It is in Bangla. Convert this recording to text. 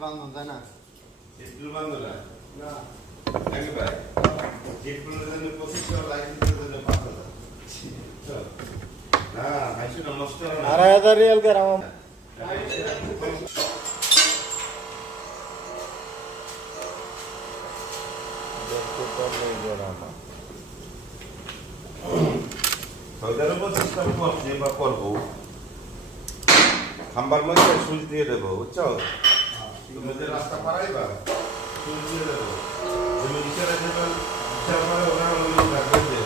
বান্ধব তাই না? স্কুল বন্ধ না একেবারে স্কুলের জন্য 25 লাইসেন্সের জন্য 5000 না 200 নষ্ট না 6000 রিয়াল গ্রাম ওদের উপর সিস্টেম করছে বা করবো খাম্বার মধ্যে সুইচ দিয়ে দেবো বুঝছো তুমি যে রাস্তা পারাইবা সুইচ দিয়ে দেবো তুমি ইশারা দেবে ইশারা করে ওরা রাখবে